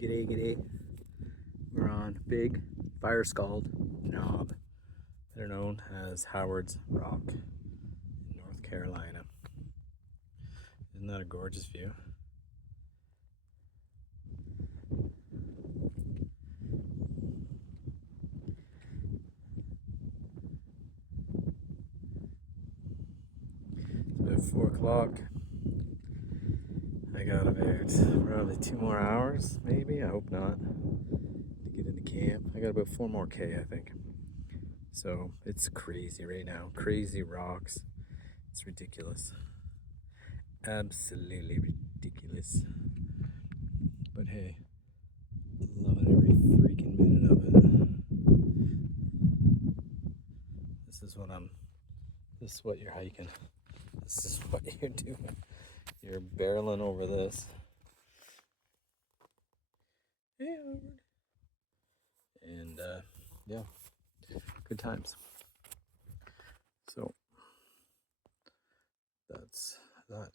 G'day, g'day. We're on Big Firescald Knob, better known as Howard's Rock in North Carolina. Isn't that a gorgeous view? It's about 4 o'clock. I got about probably 2 more hours, maybe. I hope not, to get into camp. I got about 4 more K, I think. So it's crazy right now. Crazy rocks. It's ridiculous. Absolutely ridiculous. But hey, loving every freaking minute of it. This is what you're hiking. This is what you're doing. You're barreling over this. Hey, Howard. And yeah, good times. So that's that.